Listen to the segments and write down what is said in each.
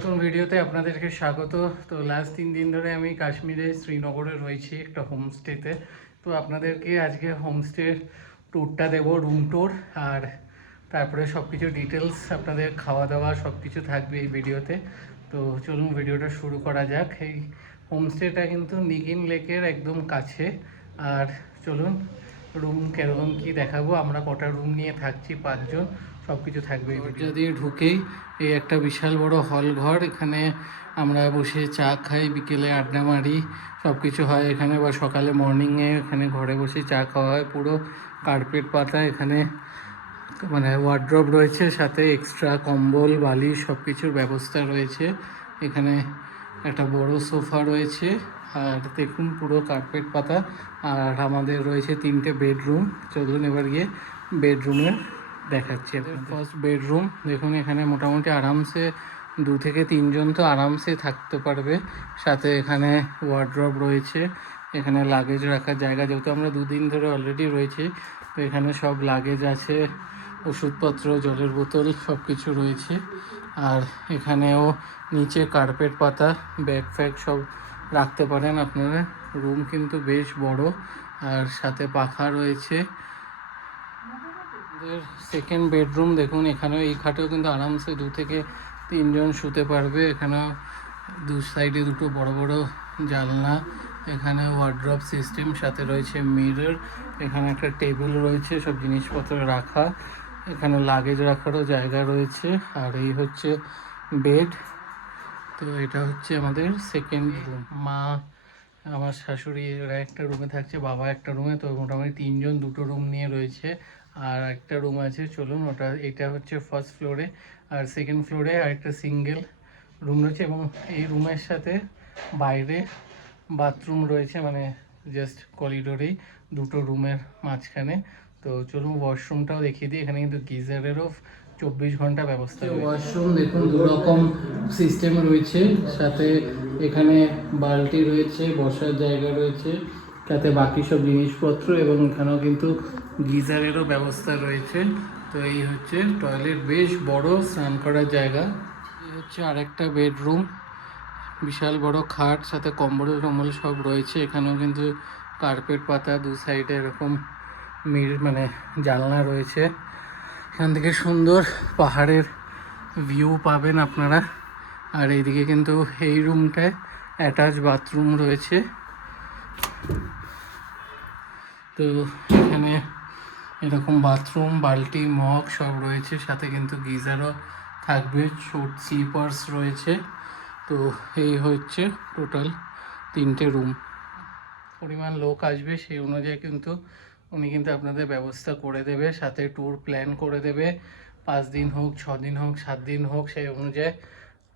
নতুন ভিডিওতে আপনাদেরকে স্বাগত। তো লাস্ট 3 দিন ধরে আমি কাশ্মীরে শ্রীনগরে রয়েছি একটা হোমস্টেতে। তো আপনাদেরকে আজকে হোমস্টের ট্যুরটা দেবো, রুম ট্যুর, আর তারপরে সব কিছু ডিটেলস, আপনাদের খাওয়া দাওয়া সব কিছু থাকবে এই ভিডিওতে। তো চলুন ভিডিওটা শুরু করা যাক। এই হোমস্টেটা কিন্তু নিগিন লেকের একদম কাছে। আর চলুন রুম কীরকম কী দেখাবো, আমরা কটা রুম নিয়ে থাকছি, 5 জন, সব কিছু থাকবে। দরজা দিয়ে ঢুকেই এই একটা বিশাল বড় হল ঘর, এখানে আমরা বসে চা খাই, বিকেলে আড্ডা মারি, সব কিছু হয় এখানে, বা সকালে মর্নিংয়ে এখানে ঘরে বসে চা খাওয়া হয়। পুরো কার্পেট পাতা, এখানে মানে ওয়ার্ড্রপ রয়েছে, সাথে এক্সট্রা কম্বল বালিশ সব কিছুর ব্যবস্থা রয়েছে। এখানে একটা বড় সোফা রয়েছে, আর দেখুন পুরো কার্পেট পাতা। আর আমাদের রয়েছে 3টে বেডরুম। চলুন এবার গিয়ে বেডরুমে দেখাচ্ছি। ফার্স্ট বেডরুম দেখুন, এখানে মোটামুটি আরামসে 2 থেকে 3 জন তো আরামসে থাকতে পারবে। সাথে এখানে ওয়ার্ড্রপ রয়েছে, এখানে লাগেজ রাখার জায়গা, যেহেতু আমরা 2 দিন ধরে অলরেডি রয়েছি। তো এখানে সব লাগেজ আছে, ওষুধপত্র, জলের বোতল সব কিছু রয়েছে। আর এখানেও নিচে কার্পেট পাতা, ব্যাগ ফ্যাগ সব রাখতে পারেন আপনারা। রুম কিন্তু বেশ বড়, আর সাথে পাখা রয়েছে। সেকেন্ড বেডরুম দেখুন, এখানেও এই খাটেও কিন্তু আরামসে 2 থেকে 3 জন শুতে পারবে। এখানেও 2 সাইডে 2টো বড় বড় জানলা, এখানে ওয়ার্ড্রপ সিস্টেম, সাথে রয়েছে মিরর, এখানে একটা টেবিল রয়েছে সব জিনিসপত্র রাখা, এখানে লাগেজ রাখারও জায়গা রয়েছে। আর এই হচ্ছে বেড। তো এটা হচ্ছে আমাদের সেকেন্ড রুম। মা, আমার শাশুড়ি এরা একটা রুমে থাকছে, বাবা একটা রুমে। তো মোটামুটি 3 জন 2টো রুম নিয়ে রয়েছে। আর একটা রুম আছে, চলুন ওটা, এটা হচ্ছে ফার্স্ট ফ্লোরে। আর সেকেন্ড ফ্লোরে আরেকটা সিঙ্গেল রুম রয়েছে, এবং এই রুমের সাথে বাইরে বাথরুম রয়েছে, মানে জাস্ট করিডোরেই 2টো রুমের মাঝখানে। তো চলুন ওয়াশরুমটাও দেখিয়ে দিই। এখানে কিন্তু গিজারেরও 24 ঘন্টা ব্যবস্থা রয়েছে। ওয়াশরুম দেখুন 2 রকম সিস্টেম রয়েছে, সাথে এখানে বালতি রয়েছে, বসার জায়গা রয়েছে, সাথে বাকি সব জিনিসপত্র, এবং এখানেও কিন্তু গিজারেরও ব্যবস্থা রয়েছে। তো এই হচ্ছে টয়লেট, বেশ বড়, স্নান করার জায়গা। এই হচ্ছে আরেকটা বেডরুম, বিশাল বড় খাট, সাথে কম্বল টম্বল সব রয়েছে। এখানেও কিন্তু কার্পেট পাতা, 2 সাইডে এরকম মানে জানলা রয়েছে। এখান থেকে সুন্দর পাহাড়ের ভিউ পাবেন আপনারা। আর এইদিকে কিন্তু এই রুমটায় অ্যাটাচ বাথরুম রয়েছে। তো এখানে এরকম বাথরুম, বালতি, মগ সব রয়েছে, সাথে কিন্তু গিজারও থাকবে, ছোট স্লিপার্স রয়েছে। তো এই হচ্ছে টোটাল 3টে রুম। পরিমাণ লোক আসবে সেই অনুযায়ী কিন্তু উনি কিন্তু আপনাদের ব্যবস্থা করে দেবে, সাথে ট্যুর প্ল্যান করে দেবে। 5 দিন হোক, 6 দিন হোক, 7 দিন হোক, সেই অনুযায়ী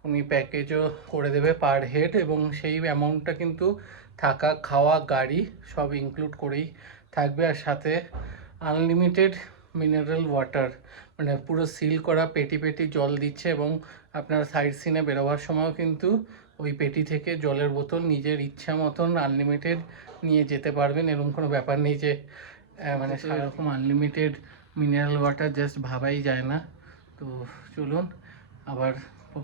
উনি প্যাকেজও করে দেবে পার হেড। এবং সেই অ্যামাউন্টটা কিন্তু থাকা, খাওয়া, গাড়ি সব ইনক্লুড করেই থাকবে। আর সাথে আনলিমিটেড মিনারেল ওয়াটার, মানে পুরো সিল করা পেটি পেটি জল দিচ্ছে। এবং আপনার সাইড সিনে বেরোবার সময়ও কিন্তু ওই পেটি থেকে জলের বোতল নিজের ইচ্ছা মতন আনলিমিটেড নিয়ে যেতে পারবেন। এরকম কোনো ব্যাপার নেই যে মানে সেরকম আনলিমিটেড মিনারেল ওয়াটার জাস্ট ভাবাই যায় না। তো চলুন আবার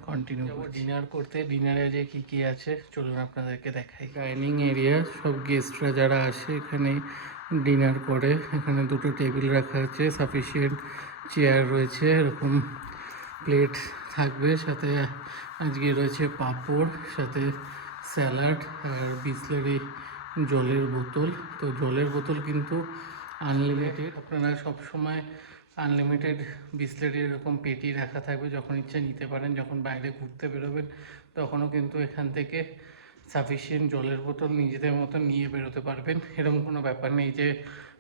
কন্টিনিউ করছি। ডিনার করতে, ডিনারে যে কী কী আছে চলুন আপনাদেরকে দেখাই। ডাইনিং এরিয়া, সব গেস্টরা যারা আসে এখানে ডিনার করে। এখানে 2টো টেবিল রাখা আছে, সাফিসিয়েন্ট চেয়ার রয়েছে, এরকম প্লেট থাকবে, সাথে আজকে রয়েছে পাঁপড়, সাথে স্যালাড, আর বিসলেরি জলের বোতল। তো জলের বোতল কিন্তু আনলিমিটেড, আপনারা সবসময় আনলিমিটেড বিসলেরি এরকম পেটি রাখা থাকবে, যখন ইচ্ছা নিতে পারেন। যখন বাইরে ঘুরতে বেরোবেন তখনও কিন্তু এখান থেকে সাফিসিয়েন্ট জলের বোতল নিজেদের মতো নিয়ে বেরোতে পারবেন। এরকম কোনো ব্যাপার নেই যে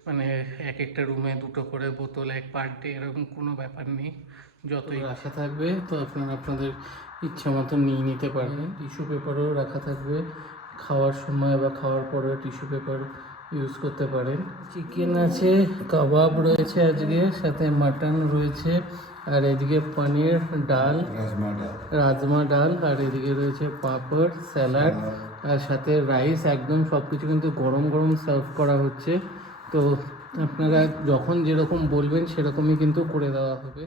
মানে এক একটা রুমে 2টো করে বোতল এক পার ডে, এরকম কোনো ব্যাপার নেই। যতই রাখা থাকবে তো আপনারা আপনাদের ইচ্ছা মতো নিয়ে নিতে পারবেন। টিস্যু পেপারও রাখা থাকবে, খাওয়ার সময় বা খাওয়ার পরে টিস্যু পেপার ইউজ করতে পারেন। চিকেন আছে, কাবাব রয়েছে আজকে, সাথে মাটন রয়েছে, আর এদিকে পনির, ডাল, রাজমা ডাল, আর এদিকে রয়েছে পাঁপড়, স্যালাড, আর সাথে রাইস। একদম সব কিছু কিন্তু গরম গরম সার্ভ করা হচ্ছে। তো আপনারা যখন যেরকম বলবেন সেরকমই কিন্তু করে দেওয়া হবে।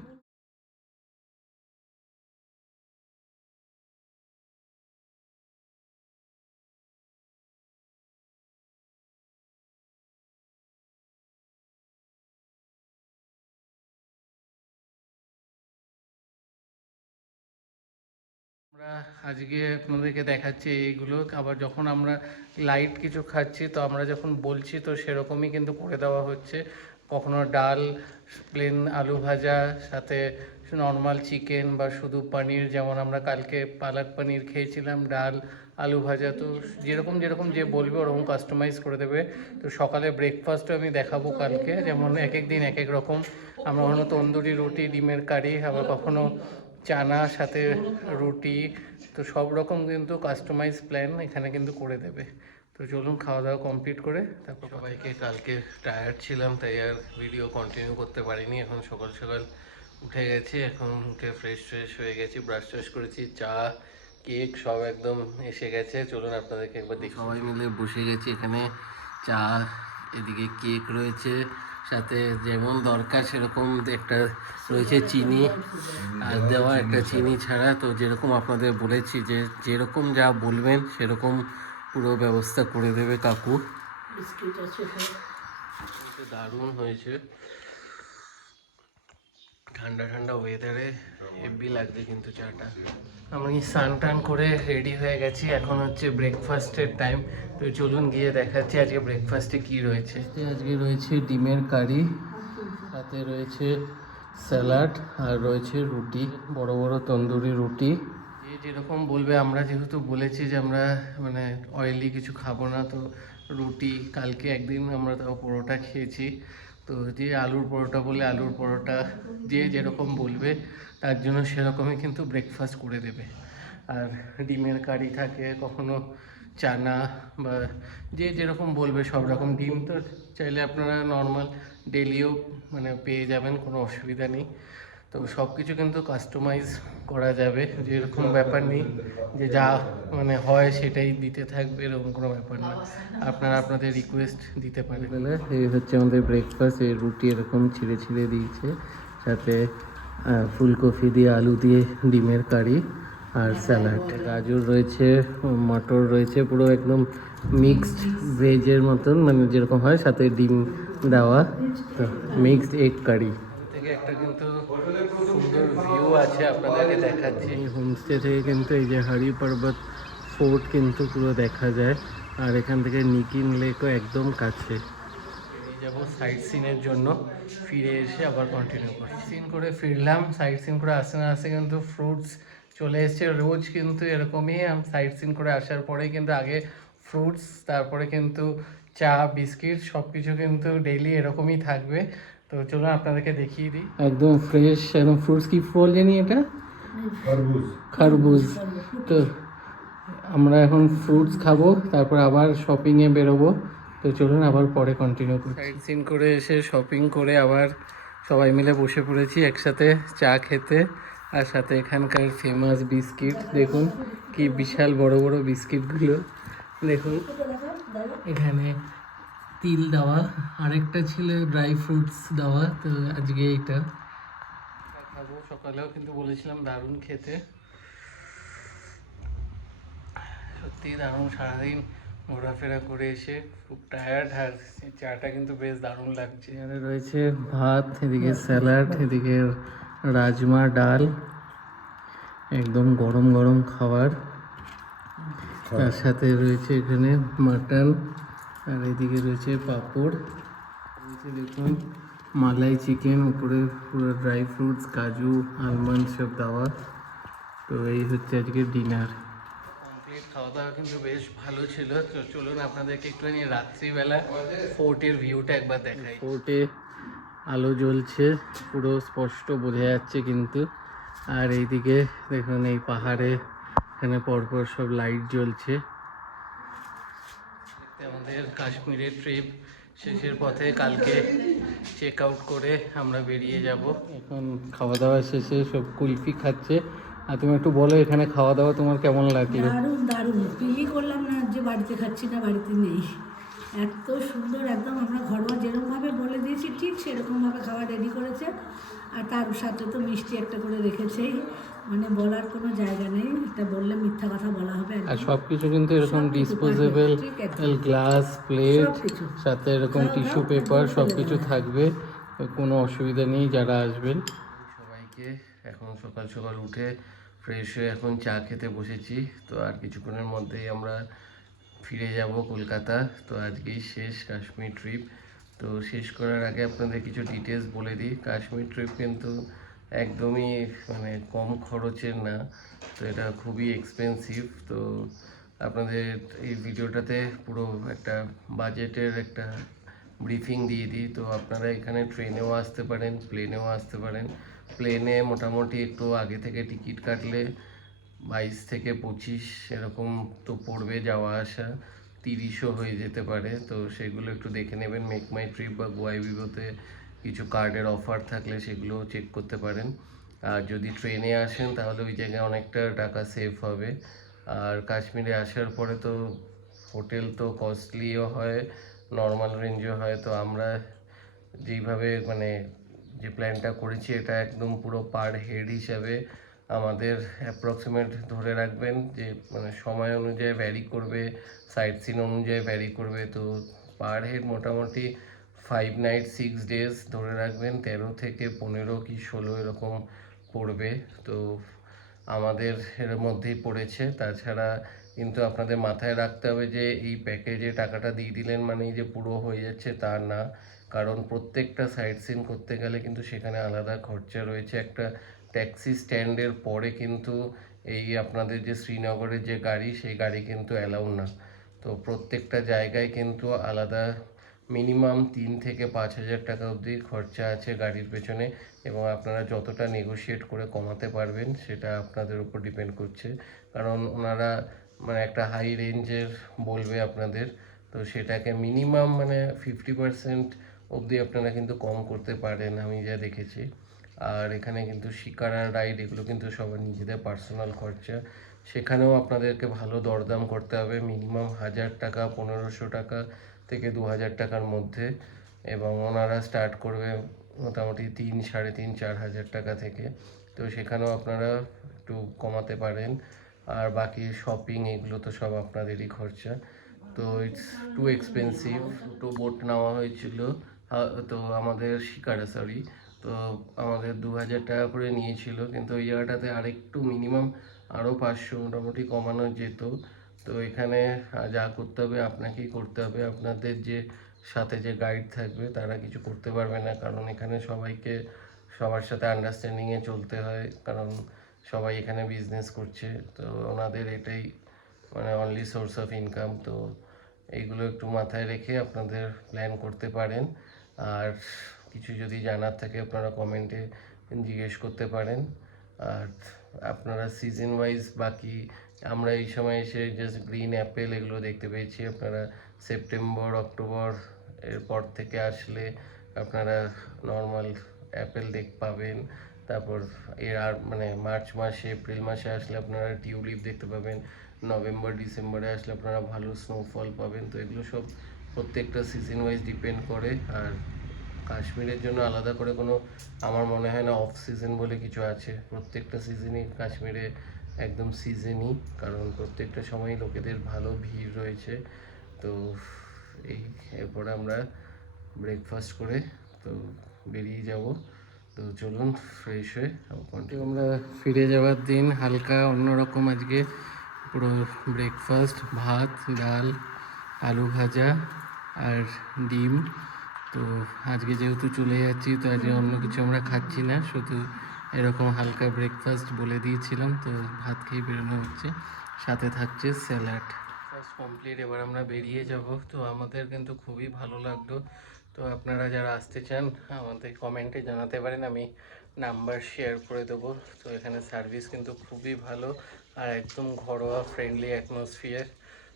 আমরা আজকে আপনাদেরকে দেখাচ্ছি এইগুলো, আবার যখন আমরা লাইট কিছু খাচ্ছি তো আমরা যখন বলছি তো সেরকমই কিন্তু করে দেওয়া হচ্ছে। কখনো ডাল, প্লেন আলু ভাজা, সাথে নর্মাল চিকেন বা শুধু পনির, যেমন আমরা কালকে পালক পনির খেয়েছিলাম, ডাল আলু ভাজা। তো যেরকম যেরকম যে বলবে ওরকম কাস্টমাইজ করে দেবে। তো সকালে ব্রেকফাস্টও আমি দেখাবো কালকে, যেমন এক এক দিন এক এক রকম। আমরা কখনো তন্দুরি রুটি, ডিমের কারি, আবার কখনো চানা সাথে রুটি। তো সব রকম কিন্তু কাস্টমাইজ প্ল্যান এখানে কিন্তু করে দেবে। তো চলুন খাওয়া দাওয়া কমপ্লিট করে তারপর। সবাইকে কালকে টায়ার্ড ছিলাম তাই আর ভিডিও কন্টিনিউ করতে পারিনি। এখন সকাল সকাল উঠে গেছি, এখন উঠে ফ্রেশ হয়ে গেছি, ব্রাশ ট্রাশ করেছি, চা কেক সব একদম এসে গেছে। চলুন আপনাদেরকে একবার দেখি। সবাই মিলে বসে গেছি এখানে, চা, এদিকে কেক রয়েছে, সাথে যেমন দরকার সেরকম একটা রয়েছে চিনি আর দেওয়া, একটা চিনি ছাড়া। তো যেরকম আপনাদের বলেছি যে যেরকম যা বলবেন সেরকম পুরো ব্যবস্থা করে দেবে কাকু। দারুণ হয়েছে, ঠান্ডা ঠান্ডা ওয়েদারে হেভি লাগছে কিন্তু চাটা। আমি স্নান টান করে রেডি হয়ে গেছি, এখন হচ্ছে ব্রেকফাস্টের টাইম। তো চলুন গিয়ে দেখাচ্ছি আজকে ব্রেকফাস্টে কি রয়েছে। আজকে রয়েছে ডিমের কারি, সাথে রয়েছে স্যালাড, আর রয়েছে রুটি, বড় বড় তন্দুরি রুটি। যে যেরকম বলবে, আমরা যেহেতু বলেছি যে আমরা মানে অয়েলি কিছু খাবো না, তো রুটি, কালকে একদিন আমরা তাও পরোটা খেয়েছি। তো যে আলুর পরোটা বলে আলুর পরোটা, যে যেরকম বলবে তার জন্য সেরকমই কিন্তু ব্রেকফাস্ট করে দেবে। আর ডিমের কারি থাকে, কখনো চানা, বা যে যেরকম বলবে সব রকম। ডিম তো চাইলে আপনারা নর্মাল ডেলিও মানে পেয়ে যাবেন, কোনো অসুবিধা নেই। তো সব কিছু কিন্তু কাস্টমাইজ করা যাবে, যেরকম ব্যাপার নেই যে যা মানে হয় সেটাই দিতে থাকবে, এরকম কোনো ব্যাপার না। আপনারা আপনাদের রিকোয়েস্ট দিতে পারেন। এই হচ্ছে আমাদের ব্রেকফাস্ট, এই রুটি এরকম ছিঁড়ে ছিঁড়ে দিয়েছে, সাথে ফুলকপি দিয়ে আলু দিয়ে ডিমের কারি আর স্যালাড, গাজর রয়েছে, মটর রয়েছে, পুরো একদম মিক্সড ভেজের মতন, মানে যেরকম হয়, সাথে ডিম দেওয়া, তো মিক্সড এগ কারি। থেকে একটা কিন্তু সুন্দর ভিউ আছে, আপনাদেরকে দেখাচ্ছি। এই হোমস্টে থেকে কিন্তু এই যে হরি পর্বত ফোর্ট কিন্তু পুরো দেখা যায়, আর এখান থেকে নিকিন লেকও একদম কাছে। যাব সাইট সিনের জন্য, ফিরে এসে আবার কন্টিনিউ করি। সিন করে ফিরলাম, সাইট সিন করে আসতে না আসতে কিন্তু ফ্রুটস চলে এসছে। রোজ কিন্তু এরকমই, আমি সাইট সিন করে আসার পরেই কিন্তু আগে ফ্রুটস, তারপরে কিন্তু চা, বিস্কিট, সব কিছু কিন্তু ডেইলি এরকমই থাকবে। তো চলুন আপনাদেরকে দেখিয়ে দিই, একদম ফ্রেশ একদম ফ্রুটস। কি ফল জানি এটা, খরবুজ। তো আমরা এখন ফ্রুটস খাবো, তারপর আবার শপিংয়ে বেরোবো। তো চলুন আবার পরে কন্টিনিউ করি। সাইট সিন করে এসে শপিং করে আবার সবাই মিলে বসে পড়েছি একসাথে চা খেতে, আর সাথে এখানকার ফেমাস বিস্কিট দেখুন, কি বিশাল বড় বড় বিস্কিটগুলো দেখুন। এখানে তিল দেওয়া, আরেকটা ছিল ড্রাই ফ্রুটস দেওয়া। তো আজকে এইটা খাবো। সকালেও কিন্তু বলেছিলাম দারুণ খেতে, সত্যি দারুণ। সারাদিন ঘোরাফেরা করে এসে খুব টায়ার্ড, আর চাটা কিন্তু বেশ দারুণ লাগছে। এখানে রয়েছে ভাত, এদিকে স্যালাড, এদিকে রাজমা ডাল, একদম গরম গরম খাবার। তার সাথে রয়েছে এখানে মাটন, আর এদিকে রয়েছে পাঁপড়, রয়েছে দেখুন মালাই চিকেন, উপরে পুরো ড্রাই ফ্রুটস, কাজু, আলমন্ড সব দেওয়া। তো এই হচ্ছে আজকে ডিনার। কমপ্লিট খাওয়া দাওয়া কিন্তু বেশ ভালো ছিল। তো চলুন আপনাদেরকে একটুখানি রাত্রিবেলা ফোর্টের ভিউটা একবার দেখাই। ফোর্টে আলো জ্বলছে, পুরো স্পষ্ট বোঝা যাচ্ছে কিন্তু। আর এইদিকে দেখুন এই পাহাড়ে এখানে পরপর সব লাইট জ্বলছে। আমাদের কাশ্মীরের ট্রিপ শেষের পথে, কালকে চেক আউট করে আমরা বেরিয়ে যাব। এখন খাওয়া দাওয়া শেষে সব কুলফি খাচ্ছে। আর তুমি একটু বলো এখানে খাওয়া দাওয়া তোমার কেমন লাগলো? দারুণ দারুণ, ফিলই করলাম না যে বাড়িতে খাচ্ছি না, বাড়িতে নেই। এত সুন্দর, একদম আমরা ঘরোয়া যেরকমভাবে বলে দিয়েছি ঠিক সেরকমভাবে খাবার রেডি করেছে। আর তার সাথে তো মিষ্টি একটা করে রেখেছেই, মানে বলার কোনো জায়গা নেই, এটা বললে মিথ্যা কথা বলা হবে। আর সব কিছু কিন্তু এরকম ডিসপোজেবল গ্লাস, প্লেট, সাথে এরকম টিস্যু পেপার সব কিছু থাকবে, কোনো অসুবিধা নেই যারা আসবেন। সবাইকে এখন সকাল সকাল উঠে ফ্রেশ হয়ে এখন চা খেতে বসেছি। তো আর কিছুক্ষণের মধ্যেই আমরা ফিরে যাব কলকাতা। তো আজকেই শেষ কাশ্মীর ট্রিপ। তো শেষ করার আগে আপনাদের কিছু ডিটেলস বলে দিই। কাশ্মীর ট্রিপ কিন্তু একদমই মানে কম খরচের না, তো এটা খুবই এক্সপেন্সিভ। তো আপনাদের এই ভিডিওটাতে পুরো একটা বাজেটের একটা ব্রিফিং দিয়ে দিই। তো আপনারা এখানে ট্রেনেও আসতে পারেন, প্লেনেও আসতে পারেন। প্লেনে মোটামুটি একটু আগে থেকে টিকিট কাটলে 22 থেকে 25 এরকম তো পড়বে, যাওয়া আসা 30ও হয়ে যেতে পারে। তো সেগুলো একটু দেখে নেবেন। মেক মাই ট্রিপ বা গোয়াইবিবোতে কিছু কার্ডের অফার থাকলে সেগুলো চেক করতে পারেন। আর যদি ট্রেনে আসেন তাহলে ওই জায়গায় অনেকটা টাকা সেভ হবে। আর কাশ্মীরে আসার পরে তো হোটেল তো কস্টলিও হয়, নর্মাল রেঞ্জও হয়। তো আমরা যেইভাবে মানে যে প্ল্যানটা করেছি এটা একদম পুরো পার হেড হিসাবে আমাদের অ্যাপ্রক্সিমেট ধরে রাখবেন যে মানে সময় অনুযায়ী ভ্যারি করবে, সাইট সিন অনুযায়ী ভ্যারি করবে। তো পার হেড মোটামুটি 5 নাইট 6 ডেজ ধরে রাখবেন 13 থেকে 15 কি 16 এরকম পড়বে। তো আমাদের এর মধ্যেই পড়েছে। তাছাড়া কিন্তু আপনাদের মাথায় রাখতে হবে যে এই প্যাকেজে টাকাটা দিয়ে দিলেন মানেই যে পুরো হয়ে যাচ্ছে তা না। কারণ প্রত্যেকটা সাইট সিন করতে গেলে কিন্তু সেখানে আলাদা খরচা রয়েছে। একটা ট্যাক্সি স্ট্যান্ডের পরে কিন্তু এই আপনাদের যে শ্রীনগরের যে গাড়ি, সেই গাড়ি কিন্তু অ্যালাউ না। তো প্রত্যেকটা জায়গায় কিন্তু আলাদা মিনিমাম 3 থেকে 5 হাজার টাকা অবধি খরচা আছে গাড়ির পেছনে। এবং আপনারা যতটা নেগোশিয়েট করে কমাতে পারবেন সেটা আপনাদের উপর ডিপেন্ড করছে। কারণ ওনারা মানে একটা হাই রেঞ্জের বলবে আপনাদের, তো সেটাকে মিনিমাম মানে 50% অবধি আপনারা কিন্তু কম করতে পারেন আমি যা দেখেছি। আর এখানে কিন্তু শিকারা রাইড এগুলো কিন্তু সবার নিজেদের পার্সোনাল খরচা। সেখানেও আপনাদেরকে ভালো দরদাম করতে হবে, মিনিমাম 1000 টাকা, 1500 টাকা থেকে 2000 টাকার মধ্যে। এবং ওনারা স্টার্ট করবে মোটামুটি 3, 3.5, 4000 টাকা থেকে। তো সেখানেও আপনারা একটু কমাতে পারেন। আর বাকি শপিং এগুলো তো সব আপনাদেরই খরচা। তো ইটস টু এক্সপেন্সিভ। দুটো বোট নেওয়া হয়েছিল। তো আমাদের শিকারা সরি, তো আমাদের 2000 টাকা করে নিয়েছিল, কিন্তু ওই জায়গাটাতে আরেকটু মিনিমাম আরও 500 মোটামুটি কমানো যেত। তো এখানে যা করতে হবে আপনাকেই করতে হবে। আপনাদের যে সাথে যে গাইড থাকবে তারা কিছু করতে পারবে না, কারণ এখানে সবাইকে সবার সাথে আন্ডারস্ট্যান্ডিংয়ে চলতে হয়, কারণ সবাই এখানে বিজনেস করছে। তো ওনাদের এটাই মানে অনলি সোর্স অফ ইনকাম। তো এইগুলো একটু মাথায় রেখে আপনাদের প্ল্যান করতে পারেন। আর কিছু যদি জানার থাকে আপনারা কমেন্টে জিজ্ঞেস করতে পারেন। আর আপনারা সিজন ওয়াইজ বাকি আমরা এই সময় এসে জাস্ট গ্রিন অ্যাপেল এগুলো দেখতে পেয়েছি। আপনারা সেপ্টেম্বর অক্টোবর এর পর থেকে আসলে আপনারা নর্মাল অ্যাপেল পাবেন। তারপর এর আর মানে মার্চ মাসে এপ্রিল মাসে আসলে আপনারা টিউলিপ দেখতে পাবেন। নভেম্বর ডিসেম্বরে আসলে আপনারা ভালো স্নোফল পাবেন। তো এগুলো সব প্রত্যেকটা সিজন ওয়াইজ ডিপেন্ড করে। আর কাশ্মীরের জন্য আলাদা করে কোনো আমার মনে হয় না অফ সিজন বলে কিছু আছে। প্রত্যেকটা সিজনই কাশ্মীরে একদম সিজনই, কারণ প্রত্যেকটা সময় লোকেদের ভালো ভিড় রয়েছে। তো এই এরপরে আমরা ব্রেকফাস্ট করে তো বেরিয়ে যাব। তো চলুন ফ্রেশ হয়ে আমরা ফিরে যাওয়ার দিন হালকা অন্যরকম আজকে পুরো ব্রেকফাস্ট, ভাত, ডাল, আলু ভাজা আর ডিম। তো আজকে যেহেতু চলে যাচ্ছি তো আজকে অন্য কিছু আমরা খাচ্ছি না, শুধু এরকম হালকা ব্রেকফাস্ট বলে দিয়েছিলাম। তো ভাত খেয়ে বেরোনো হচ্ছে, সাথে থাকছে স্যালাড। ব্রেকফাস্ট কমপ্লিট, এবার আমরা বেরিয়ে যাব। তো আমাদের কিন্তু খুবই ভালো লাগলো। তো আপনারা যারা আসতে চান আমাদের কমেন্টে জানাতে পারেন, আমি নাম্বার শেয়ার করে দেবো। তো এখানে সার্ভিস কিন্তু খুবই ভালো আর একদম ঘরোয়া ফ্রেন্ডলি অ্যাটমসফিয়ার।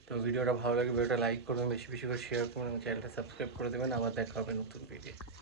তো ভিডিওটা ভালো লাগে ভিডিওটা লাইক করবেন, বেশি বেশি করে শেয়ার করবেন এবং চ্যানেলটা সাবস্ক্রাইব করে দেবেন। আবার দেখা হবে নতুন ভিডিও।